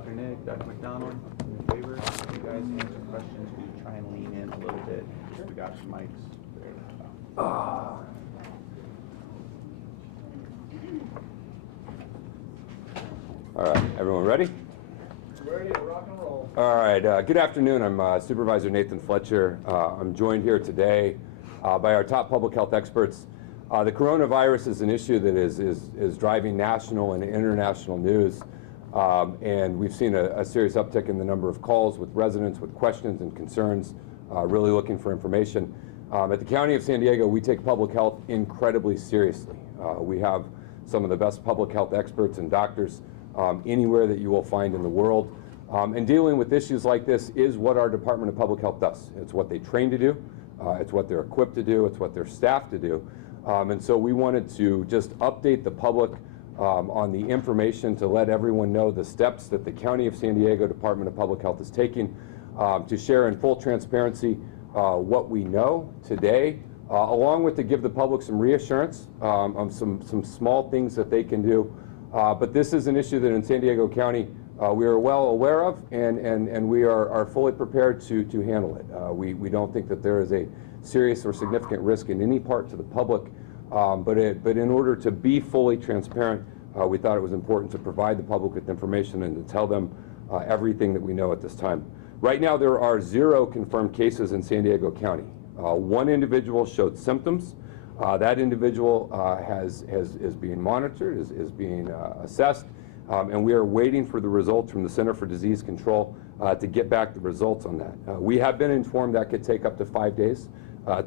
Dr. Nick, Dr. McDonald, in favor? If you guys answer questions, could you try and lean in a little bit? We got some mics there. All right, everyone ready? Ready to rock and roll. All right, good afternoon. I'm Supervisor Nathan Fletcher. I'm joined here today by our top public health experts. The coronavirus is an issue that is driving national and international news, and we've seen a serious uptick in the number of calls with residents with questions and concerns, really looking for information. At the County of San Diego, we take public health incredibly seriously. We have some of the best public health experts and doctors anywhere that you will find in the world. And dealing with issues like this is what our Department of Public Health does. It's what they train to do. It's what they're equipped to do. It's what they're staffed to do. And so we wanted to just update the public on the information to let everyone know the steps that the County of San Diego Department of Public Health is taking to share in full transparency what we know today, along with to give the public some reassurance on some small things that they can do. But this is an issue that in San Diego County we are well aware of, and we are fully prepared to handle it. We don't think that there is a serious or significant risk in any part to the public, but in order to be fully transparent, we thought it was important to provide the public with information and to tell them everything that we know at this time. Right now, there are 0 confirmed cases in San Diego County. One individual showed symptoms. That individual is being monitored, is being assessed, and we are waiting for the results from the Center for Disease Control to get back the results on that. We have been informed that could take up to 5 days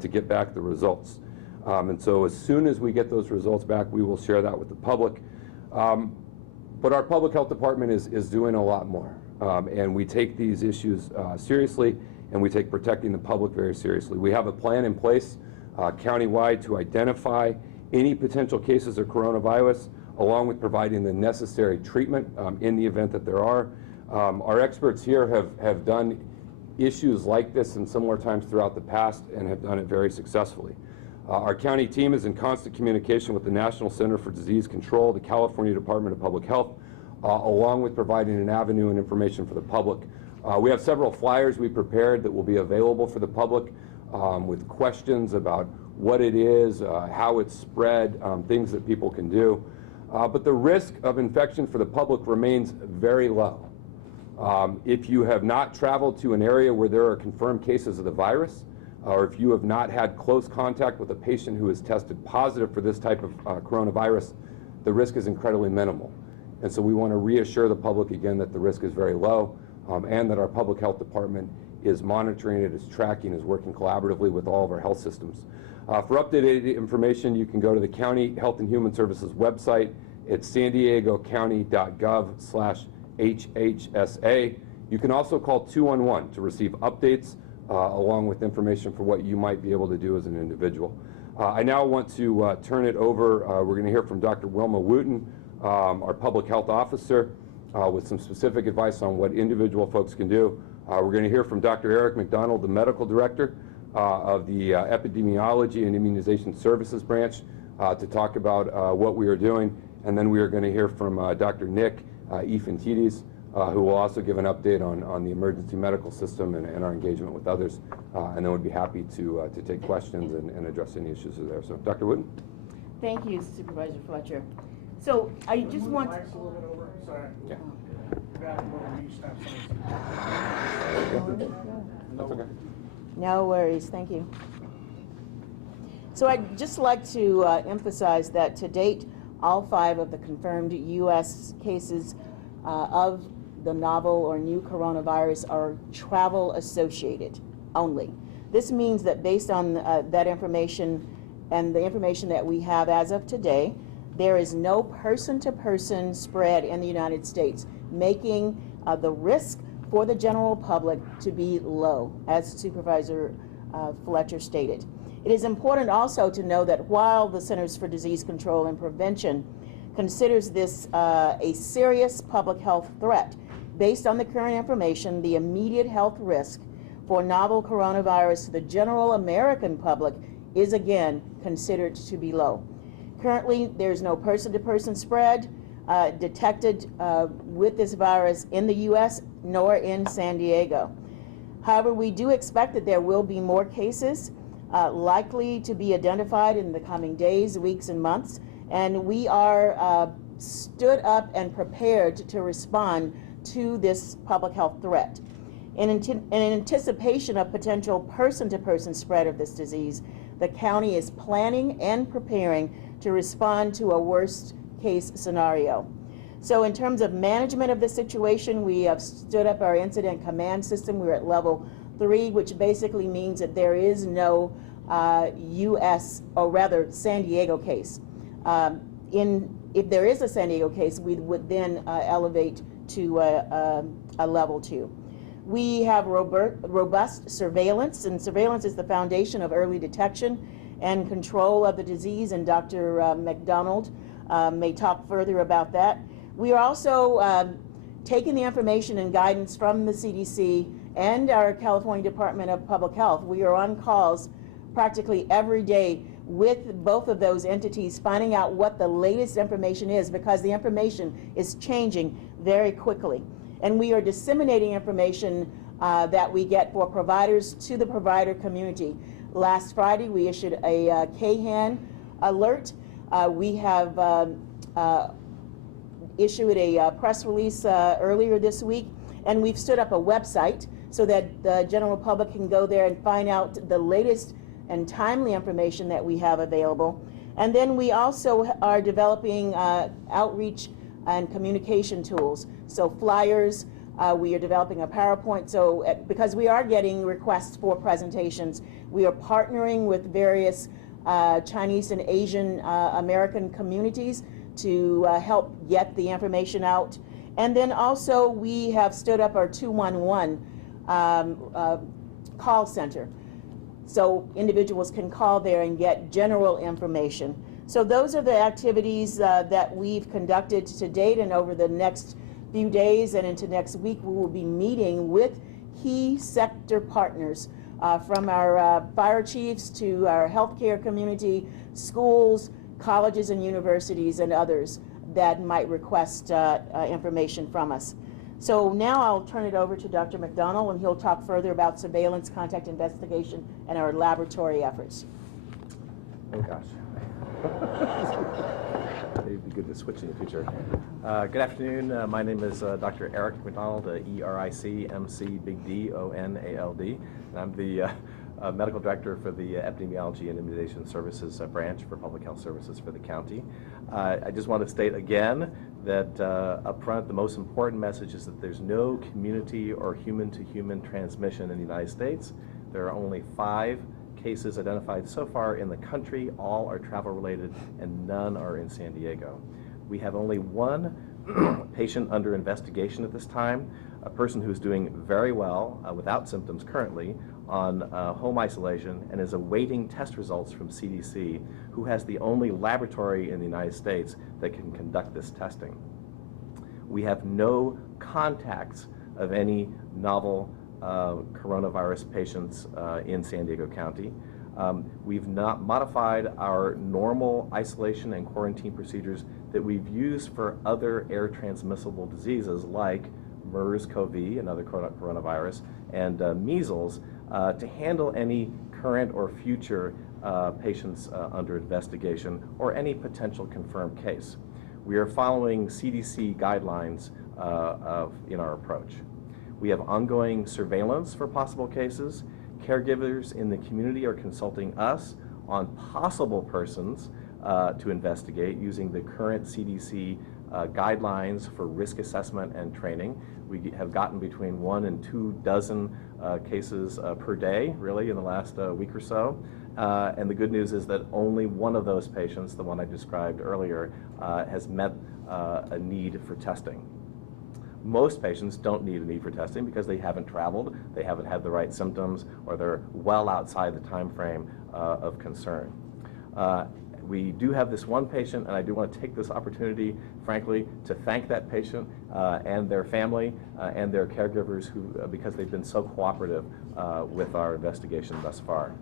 to get back the results. And so as soon as we get those results back, we will share that with the public. But our public health department is doing a lot more. And we take these issues seriously, and we take protecting the public very seriously. We have a plan in place countywide to identify any potential cases of coronavirus, along with providing the necessary treatment in the event that there are. Our experts here have done issues like this in similar times throughout the past and have done it very successfully. Our county team is in constant communication with the National Center for Disease Control, the California Department of Public Health, along with providing an avenue and information for the public. We have several flyers we prepared that will be available for the public with questions about what it is, how it's spread, things that people can do. But the risk of infection for the public remains very low. If you have not traveled to an area where there are confirmed cases of the virus, or if you have not had close contact with a patient who has tested positive for this type of coronavirus, the risk is incredibly minimal. And so we want to reassure the public again that the risk is very low, and that our public health department is monitoring it, is tracking, is working collaboratively with all of our health systems. For updated information, you can go to the County Health and Human Services website. It's sandiegocounty.gov/HHSA. You can also call 211 to receive updates along with information for what you might be able to do as an individual. I now want to turn it over. We're going to hear from Dr. Wilma Wooten, our public health officer, with some specific advice on what individual folks can do. We're going to hear from Dr. Eric McDonald, the medical director of the Epidemiology and Immunization Services branch, to talk about what we are doing. And then we are going to hear from Dr. Nick Ifantidis, who will also give an update on the emergency medical system and our engagement with others. And then we'd be happy to take questions and address any issues that are there. So, Dr. Wooten. Thank you, Supervisor Fletcher. So I just want to... A little bit over. Sorry. Yeah. That's okay. No worries, thank you. So I'd just like to emphasize that to date, all 5 of the confirmed U.S. cases of the novel or new coronavirus are travel associated only. This means that based on that information and the information that we have as of today, there is no person-to-person spread in the United States, making the risk for the general public to be low, as Supervisor Fletcher stated. It is important also to know that while the Centers for Disease Control and Prevention considers this a serious public health threat, based on the current information, the immediate health risk for novel coronavirus to the general American public is again considered to be low. Currently, there's no person-to-person spread. detected with this virus in the U.S. nor in San Diego. However, we do expect that there will be more cases likely to be identified in the coming days, weeks, and months, and we are stood up and prepared to respond to this public health threat. In anticipation of potential person-to-person spread of this disease, the county is planning and preparing to respond to a worst-case scenario. So in terms of management of the situation, we have stood up our incident command system. We're at level 3, which basically means that there is no U.S., or rather San Diego case. If there is a San Diego case, we would then elevate to a level 2. We have robust surveillance, and surveillance is the foundation of early detection and control of the disease, and Dr. McDonald may talk further about that. We are also taking the information and guidance from the CDC and our California Department of Public Health. We are on calls practically every day with both of those entities, finding out what the latest information is, because the information is changing very quickly. And we are disseminating information that we get for providers to the provider community. Last Friday, we issued a KHAN alert. We have issued a press release earlier this week, and we've stood up a website so that the general public can go there and find out the latest and timely information that we have available. And then we also are developing outreach and communication tools. So flyers, we are developing a PowerPoint. So because we are getting requests for presentations, we are partnering with various Chinese and Asian American communities to help get the information out. And then also we have stood up our 211 call center. So individuals can call there and get general information. So those are the activities that we've conducted to date, and over the next few days and into next week, we will be meeting with key sector partners from our fire chiefs to our healthcare community, schools, colleges and universities, and others that might request information from us. So now I'll turn it over to Dr. McDonald, and he'll talk further about surveillance, contact investigation, and our laboratory efforts. Oh gosh. It'd be good to switch in the future. Good afternoon. My name is Dr. Eric McDonald, E-R-I-C-M-C Big D-O-N-A-L-D. And I'm the Medical Director for the Epidemiology and Immunization Services branch for Public Health Services for the county. I just want to state again that up front, the most important message is that there's no community or human-to-human transmission in the United States. There are only 5 cases identified so far in the country. All are travel-related, and none are in San Diego. We have only 1 patient under investigation at this time, a person who's doing very well without symptoms currently on home isolation and is awaiting test results from CDC, who has the only laboratory in the United States that can conduct this testing. We have no contacts of any novel coronavirus patients in San Diego County. We've not modified our normal isolation and quarantine procedures that we've used for other air transmissible diseases like MERS-CoV, another coronavirus, and measles, to handle any current or future patients under investigation or any potential confirmed case. We are following CDC guidelines in our approach. We have ongoing surveillance for possible cases. Caregivers in the community are consulting us on possible persons to investigate using the current CDC guidelines for risk assessment and training. We have gotten between 1 and 2 dozen cases per day, really, in the last week or so. And the good news is that only one of those patients, the one I described earlier, has met a need for testing. Most patients don't need a need for testing because they haven't traveled, they haven't had the right symptoms, or they're well outside the time frame of concern. We do have this one patient, and I do want to take this opportunity, frankly, to thank that patient and their family and their caregivers because they've been so cooperative with our investigation thus far.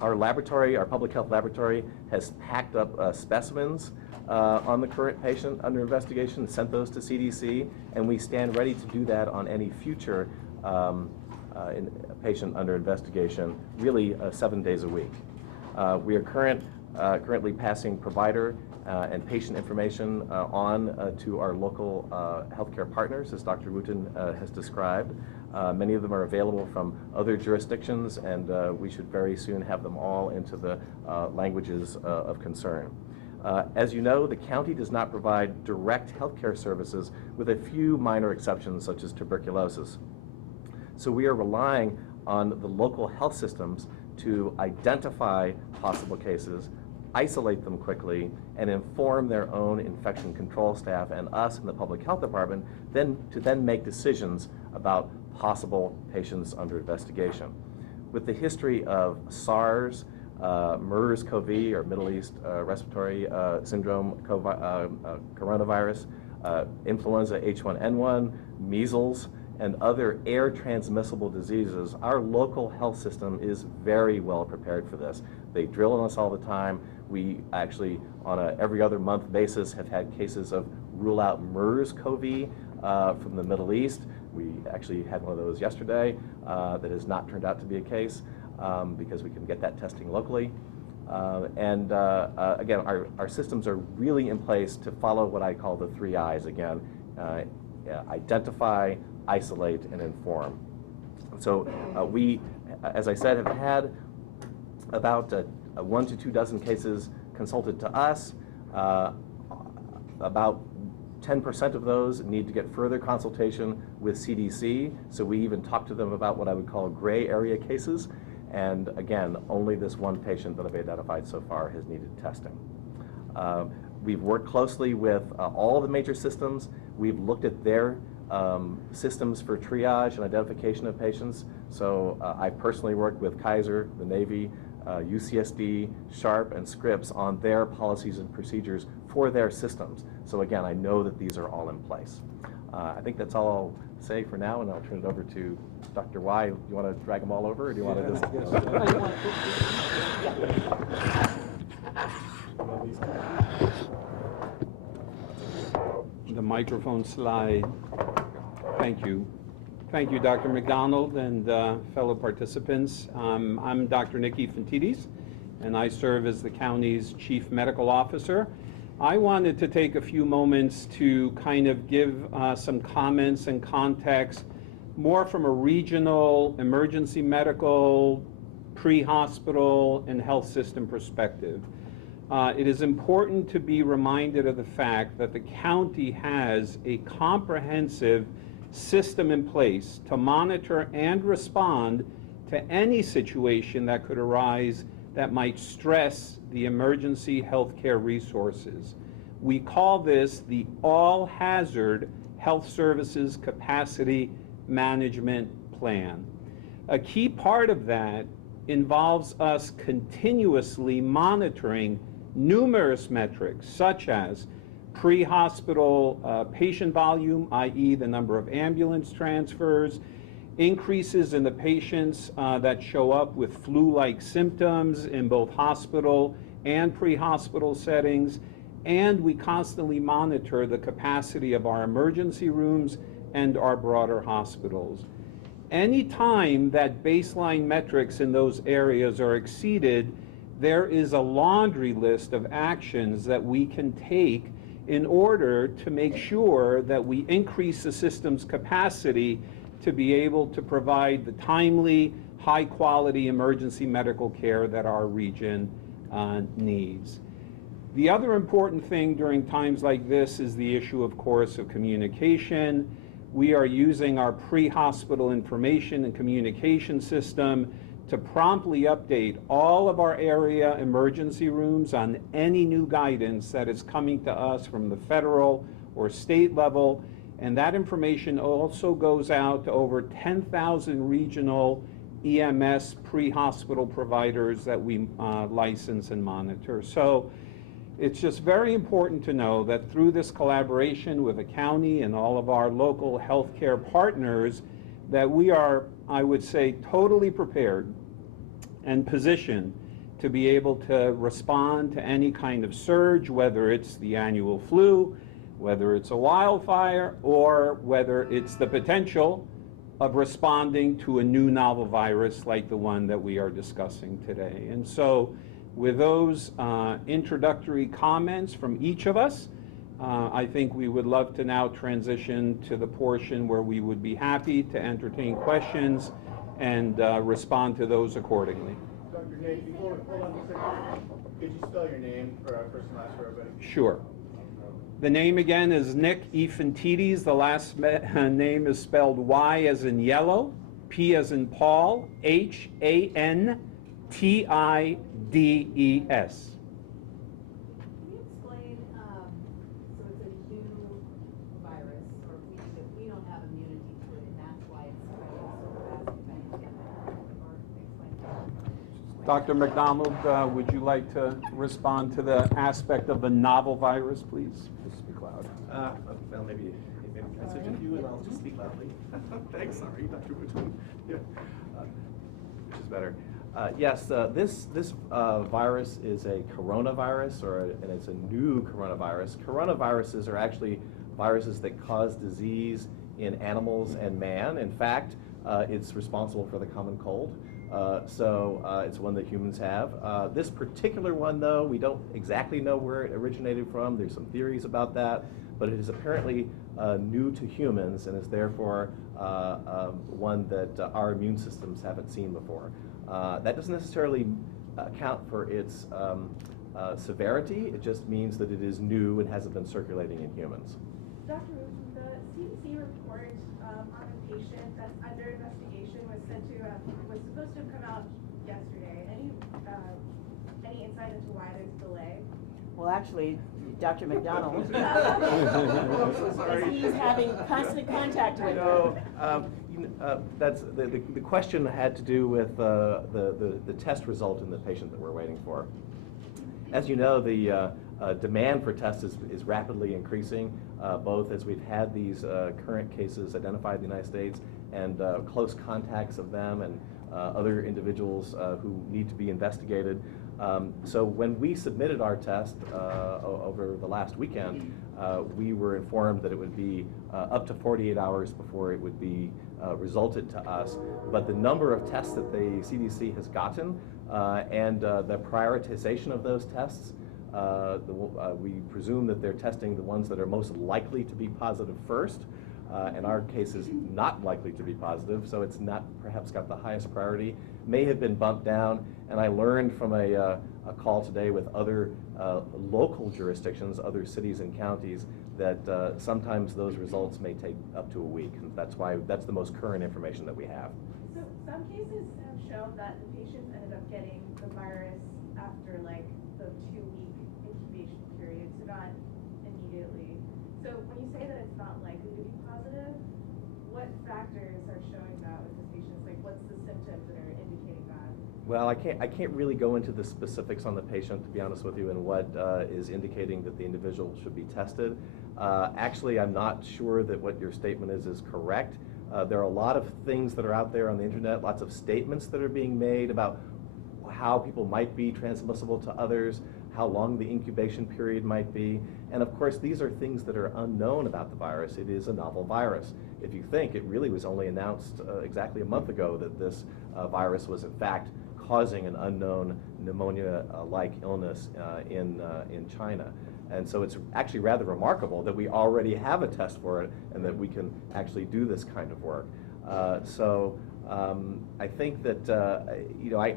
Our laboratory, our public health laboratory, has packed up specimens on the current patient under investigation, sent those to CDC, and we stand ready to do that on any future patient under investigation, really 7 days a week. We are currently passing provider and patient information on to our local healthcare partners, as Dr. Wooten has described. Many of them are available from other jurisdictions, and we should very soon have them all into the languages of concern. As you know, the county does not provide direct healthcare services, with a few minor exceptions such as tuberculosis. So we are relying on the local health systems to identify possible cases, isolate them quickly, and inform their own infection control staff and us in the public health department to make decisions about possible patients under investigation. With the history of SARS, MERS-CoV, or Middle East Respiratory Syndrome coronavirus, influenza H1N1, measles, and other air transmissible diseases, our local health system is very well prepared for this. They drill on us all the time. We actually, on a every other month basis, have had cases of rule out MERS-CoV from the Middle East. We actually had one of those yesterday that has not turned out to be a case because we can get that testing locally. Again, our systems are really in place to follow what I call the 3 I's again: identify, isolate, and inform. So we, as I said, have had about 1 to 2 dozen cases consulted to us. About 10% of those need to get further consultation with CDC, so we even talk to them about what I would call gray area cases. And again, only this one patient that I've identified so far has needed testing. We've worked closely with all the major systems. We've looked at their systems for triage and identification of patients. So I personally worked with Kaiser, the Navy, UCSD, Sharp, and Scripps on their policies and procedures for their systems. So again, I know that these are all in place. I think that's all I'll say for now, and I'll turn it over to Dr. Y. You want to drag them all over, or do you want to just? The microphone slide. Thank you. Thank you, Dr. McDonald and fellow participants. I'm Dr. Nikki Fontidis, and I serve as the county's Chief Medical Officer. I wanted to take a few moments to kind of give some comments and context, more from a regional, emergency medical, pre-hospital, and health system perspective. It is important to be reminded of the fact that the county has a comprehensive system in place to monitor and respond to any situation that could arise that might stress the emergency healthcare resources. We call this the All-Hazard Health Services Capacity Management Plan. A key part of that involves us continuously monitoring numerous metrics, such as pre-hospital patient volume, i.e. the number of ambulance transfers, increases in the patients that show up with flu-like symptoms in both hospital and pre-hospital settings, and we constantly monitor the capacity of our emergency rooms and our broader hospitals. Any time that baseline metrics in those areas are exceeded, there is a laundry list of actions that we can take in order to make sure that we increase the system's capacity to be able to provide the timely, high-quality emergency medical care that our region needs. The other important thing during times like this is the issue, of course, of communication. We are using our pre-hospital information and communication system to promptly update all of our area emergency rooms on any new guidance that is coming to us from the federal or state level. And that information also goes out to over 10,000 regional EMS pre-hospital providers that we license and monitor. So it's just very important to know that through this collaboration with the county and all of our local healthcare partners, that we are, I would say, totally prepared and positioned to be able to respond to any kind of surge, whether it's the annual flu, whether it's a wildfire, or whether it's the potential of responding to a new novel virus like the one that we are discussing today. And so with those introductory comments from each of us, I think we would love to now transition to the portion where we would be happy to entertain questions and respond to those accordingly. Dr. Nate, hold on a second. Could you spell your name for our first and last for everybody? Sure. The name again is Nick Efantides. The last name is spelled Y as in yellow, P as in Paul, H-A-N-T-I-D-E-S. Can you explain, so it's a new virus, or we don't have immunity to it, and that's why it's spreading so fast, if anything, or explain that? Dr. McDonald, would you like to respond to the aspect of the novel virus, please? Just speak loud. Well, maybe I switch with you and I'll just speak loudly. Thanks, sorry, Dr. Woodman. Yeah. Which is better. Yes, this virus is a coronavirus, and it's a new coronavirus. Coronaviruses are actually viruses that cause disease in animals and man. In fact, it's responsible for the common cold. So it's one that humans have. This particular one, though, we don't exactly know where it originated from. There's some theories about that, but it is apparently new to humans and is therefore one that our immune systems haven't seen before. That doesn't necessarily account for its severity. It just means that it is new and hasn't been circulating in humans. Dr. Ruth, the CDC report on a patient that's under investigation was supposed to have come out yesterday. Any insight into why there's a delay? Well, actually, Dr. McDonald, sorry. as he's having constant contact with her. No, that's the question had to do with the test result in the patient that we're waiting for. As you know, the demand for tests is rapidly increasing, both as we've had these current cases identified in the United States and close contacts of them and other individuals who need to be investigated. So when we submitted our test over the last weekend, we were informed that it would be up to 48 hours before it would be resulted to us. But the number of tests that the CDC has gotten and the prioritization of those tests, we presume that they're testing the ones that are most likely to be positive first. In our case is not likely to be positive, so it's not perhaps got the highest priority, may have been bumped down, and I learned from a call today with other local jurisdictions, other cities and counties, that sometimes those results may take up to a week, and that's the most current information that we have. So some cases have shown that the patients ended up getting the virus after like the 2-week incubation period, so not immediately. So when you say that it's not likely to be positive, what factors are showing that with the patients? Like, what's the symptoms that are indicating that? Well, I can't really go into the specifics on the patient, to be honest with you, and what is indicating that the individual should be tested. Actually, I'm not sure that what your statement is correct. There are a lot of things that are out there on the internet, lots of statements that are being made about how people might be transmissible to others, how long the incubation period might be. And of course, these are things that are unknown about the virus. It is a novel virus. If you think, it really was only announced exactly a month ago that this virus was in fact causing an unknown pneumonia-like illness in China. And so it's actually rather remarkable that we already have a test for it and that we can actually do this kind of work. I think that,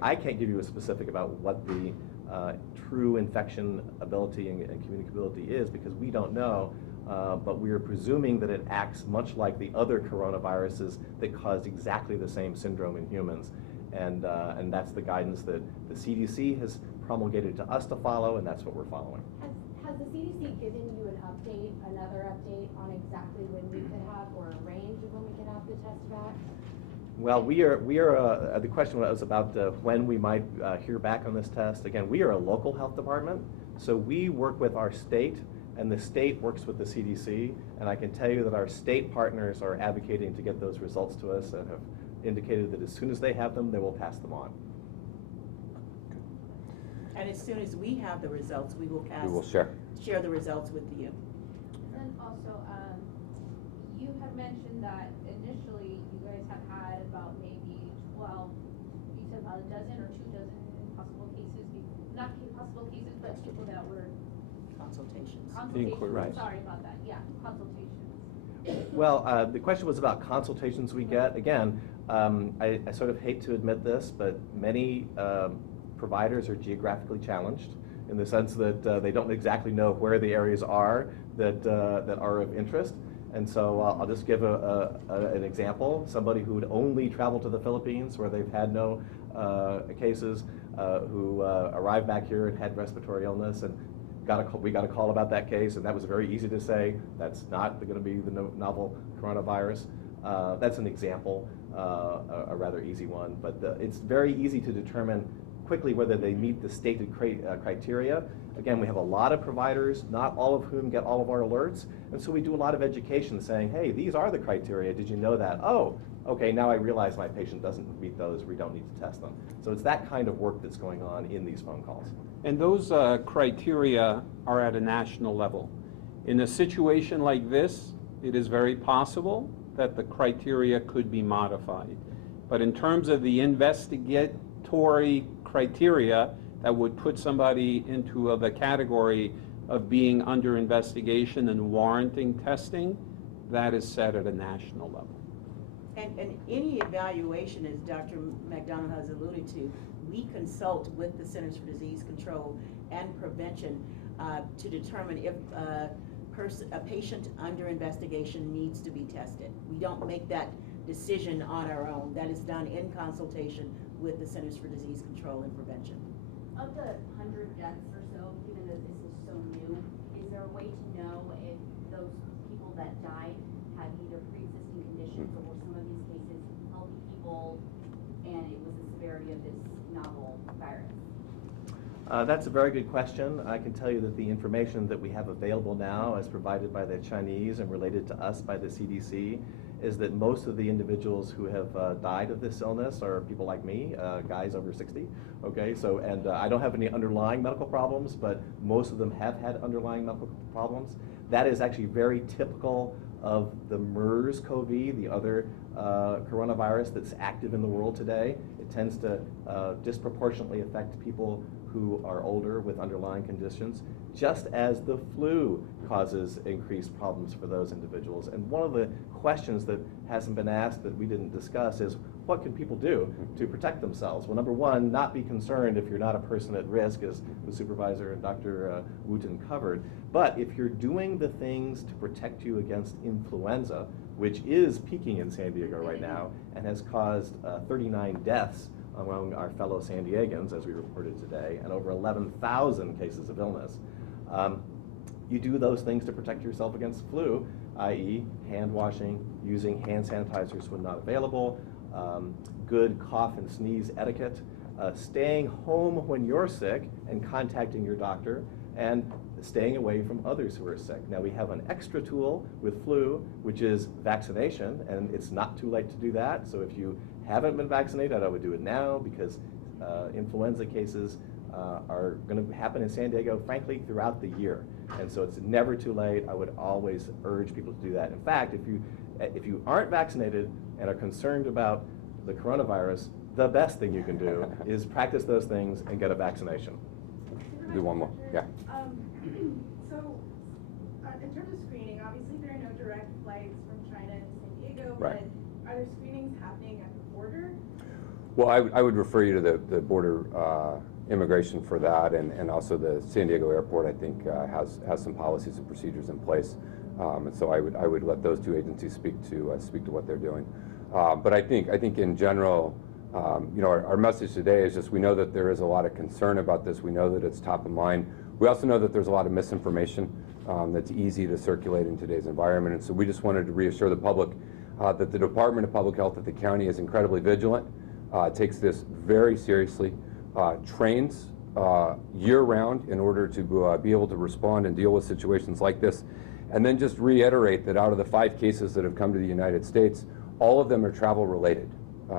I can't give you a specific about what the true infection ability and communicability is because we don't know, but we are presuming that it acts much like the other coronaviruses that caused exactly the same syndrome in humans. And that's the guidance that the CDC has promulgated to us to follow, and that's what we're following. Has the CDC given you another update on exactly when we could have, or a range of when we could have the test back? Well, the question was about when we might hear back on this test. Again, we are a local health department, so we work with our state, and the state works with the CDC, and I can tell you that our state partners are advocating to get those results to us and have indicated that as soon as they have them, they will pass them on. And as soon as we have the results, we will We will share. share the results with you. And also, you have mentioned that initially you guys have had about maybe 12, you said about a dozen or 2 dozen possible cases, not possible cases, but people that were Consultations. consultations, Right. sorry about that, yeah, consultations. Well, the question was about consultations we get. Again, I sort of hate to admit this, but many providers are geographically challenged in the sense that they don't exactly know where the areas are that are of interest. And so I'll just give an example. Somebody who would only travel to the Philippines where they've had no cases, who arrived back here and had respiratory illness, and we got a call about that case, and that was very easy to say, that's not going to be the novel coronavirus. That's an example, a rather easy one, but it's very easy to determine quickly whether they meet the stated criteria. Again, we have a lot of providers, not all of whom get all of our alerts, and so we do a lot of education saying, hey, these are the criteria, did you know that? Oh, okay, now I realize my patient doesn't meet those, we don't need to test them. So it's that kind of work that's going on in these phone calls. And those criteria are at a national level. In a situation like this, it is very possible that the criteria could be modified. But in terms of the investigatory criteria that would put somebody into the category of being under investigation and warranting testing, that is set at a national level. And any evaluation, as Dr. McDonald has alluded to, we consult with the Centers for Disease Control and Prevention to determine if a patient under investigation needs to be tested. We don't make that decision on our own. That is done in consultation with the Centers for Disease Control and Prevention. Of the 100 deaths or so, given that this is so new, is there a way to know if those people that died had either pre-existing conditions or were some of these cases healthy people and it was the severity of this novel virus? That's a very good question. I can tell you that the information that we have available now, as provided by the Chinese and related to us by the CDC, is that most of the individuals who have died of this illness are people like me, guys over 60. Okay, so and I don't have any underlying medical problems, but most of them have had underlying medical problems. That is actually very typical of the MERS-CoV, the other coronavirus that's active in the world today. It tends to disproportionately affect people who are older with underlying conditions, just as the flu causes increased problems for those individuals. And one of the questions that hasn't been asked that we didn't discuss is, what can people do to protect themselves? Well, number one, not be concerned if you're not a person at risk, as the supervisor and Dr. Wooten covered. But if you're doing the things to protect you against influenza, which is peaking in San Diego right now and has caused 39 deaths among our fellow San Diegans, as we reported today, and over 11,000 cases of illness. You do those things to protect yourself against flu, i.e. hand washing, using hand sanitizers when not available, good cough and sneeze etiquette, staying home when you're sick and contacting your doctor, and staying away from others who are sick. Now we have an extra tool with flu, which is vaccination, and it's not too late to do that. So if you haven't been vaccinated, I would do it now, because influenza cases are going to happen in San Diego, frankly, throughout the year. And so it's never too late. I would always urge people to do that. In fact, if you aren't vaccinated and are concerned about the coronavirus, the best thing you can do is practice those things and get a vaccination. Do one more, yeah. So, in terms of screening, obviously there are no direct flights from China to San Diego, Right. but are there screenings happening at the border? Well, I would refer you to the border immigration for that, and also the San Diego airport, I think, has some policies and procedures in place. And so I would let those two agencies speak to what they're doing. But I think in general, our message today is just, we know that there is a lot of concern about this. We know that it's top of mind. We also know that there's a lot of misinformation that's easy to circulate in today's environment. And so we just wanted to reassure the public that the Department of Public Health at the county is incredibly vigilant, takes this very seriously, trains year-round in order to be able to respond and deal with situations like this. And then just reiterate that out of the 5 cases that have come to the United States, all of them are travel-related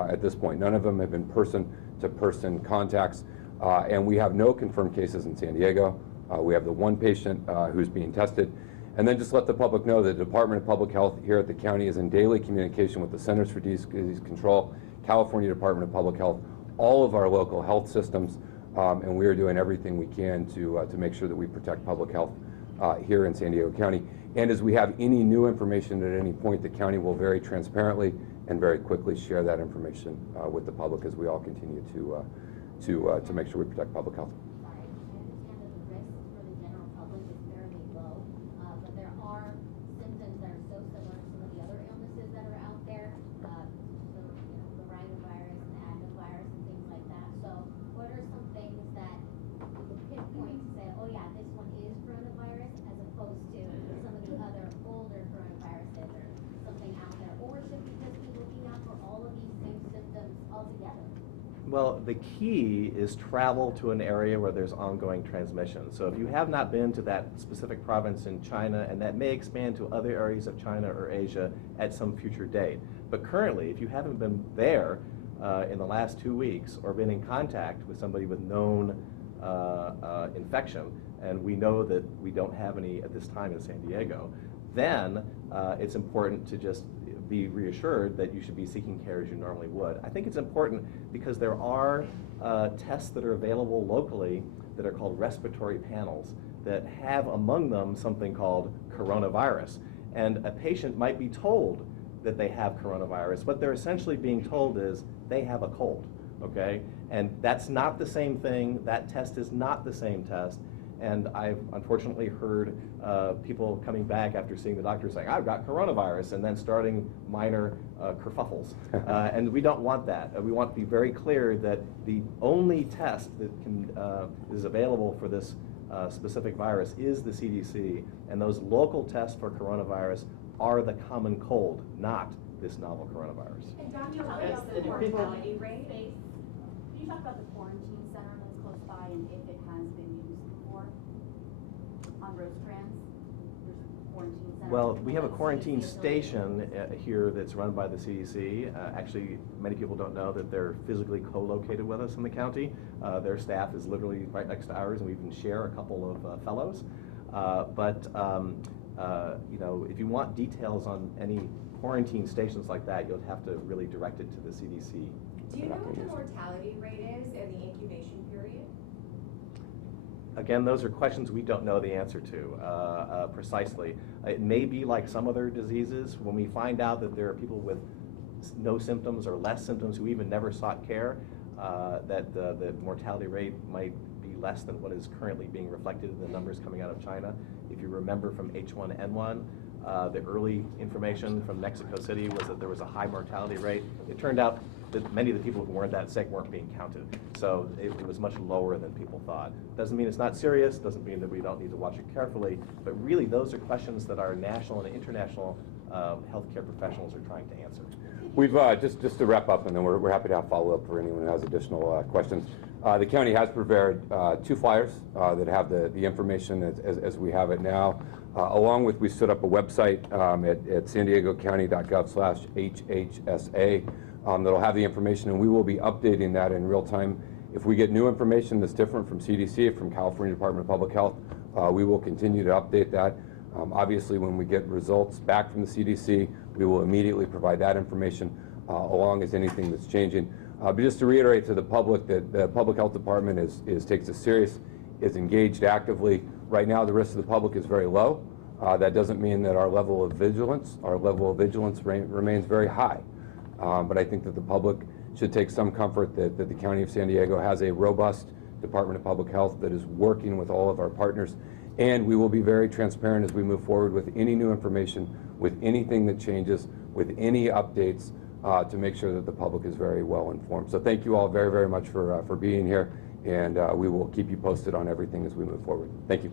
at this point. None of them have been person-to-person contacts. And we have no confirmed cases in San Diego. We have the one patient who's being tested. And then just let the public know that the Department of Public Health here at the county is in daily communication with the Centers for Disease Control, California Department of Public Health, all of our local health systems, and we are doing everything we can to make sure that we protect public health here in San Diego County. And as we have any new information at any point, the county will very transparently and very quickly share that information with the public as we all continue to make sure we protect public health. Sorry, I understand that the risk for the general public is fairly low, but there are symptoms that are so similar to some of the other illnesses that are out there, the rhinovirus and the adenovirus and things like that. So what are some things that you could pinpoint to say, oh yeah, this one is coronavirus, as opposed to some of the other older coronaviruses or something out there? Or should we just be looking out for all of these same symptoms altogether? Well, the key is travel to an area where there's ongoing transmission. So if you have not been to that specific province in China, and that may expand to other areas of China or Asia at some future date. But currently, if you haven't been there in the last 2 weeks or been in contact with somebody with known infection, and we know that we don't have any at this time in San Diego, then it's important to just be reassured that you should be seeking care as you normally would. I think it's important because there are tests that are available locally that are called respiratory panels that have among them something called coronavirus. And a patient might be told that they have coronavirus. What they're essentially being told is they have a cold, okay? And that's not the same thing. That test is not the same test. And I've unfortunately heard people coming back after seeing the doctor saying, I've got coronavirus, and then starting minor kerfuffles. And we don't want that. We want to be very clear that the only test that is available for this specific virus is the CDC, and those local tests for coronavirus are the common cold, not this novel coronavirus. And Don, you talk about the mortality rate. Can you talk about the quarantine center that's close by and if it has been used before on Rosecrans? There's a quarantine center. Well, we have a quarantine station here that's run by the CDC. Actually, many people don't know that they're physically co-located with us in the county. Their staff is literally right next to ours, and we even share a couple of fellows. You know, if you want details on any quarantine stations like that, you'll have to really direct it to the CDC. Do you know what the mortality rate is and the incubation period? Again, those are questions we don't know the answer to precisely. It may be like some other diseases. When we find out that there are people with no symptoms or less symptoms who even never sought care, that the mortality rate might be less than what is currently being reflected in the numbers coming out of China. If you remember from H1N1, the early information from Mexico City was that there was a high mortality rate. It turned out that many of the people who weren't that sick weren't being counted. So it was much lower than people thought. Doesn't mean it's not serious, doesn't mean that we don't need to watch it carefully, but really those are questions that our national and international healthcare professionals are trying to answer. We've, just to wrap up, and then we're happy to have follow-up for anyone who has additional questions. The county has prepared 2 flyers that have the information as we have it now. Along with, we set up a website at sandiego.county.gov/HHSA that'll have the information, and we will be updating that in real time. If we get new information that's different from CDC, from California Department of Public Health, we will continue to update that. Obviously, when we get results back from the CDC, we will immediately provide that information along as anything that's changing. But just to reiterate to the public that the Public Health Department takes this serious, is engaged actively. Right now, the risk of the public is very low. That doesn't mean that our level of vigilance remains very high. But I think that the public should take some comfort that the County of San Diego has a robust Department of Public Health that is working with all of our partners. And we will be very transparent as we move forward with any new information, with anything that changes, with any updates to make sure that the public is very well informed. So thank you all very, very much for being here, and we will keep you posted on everything as we move forward. Thank you.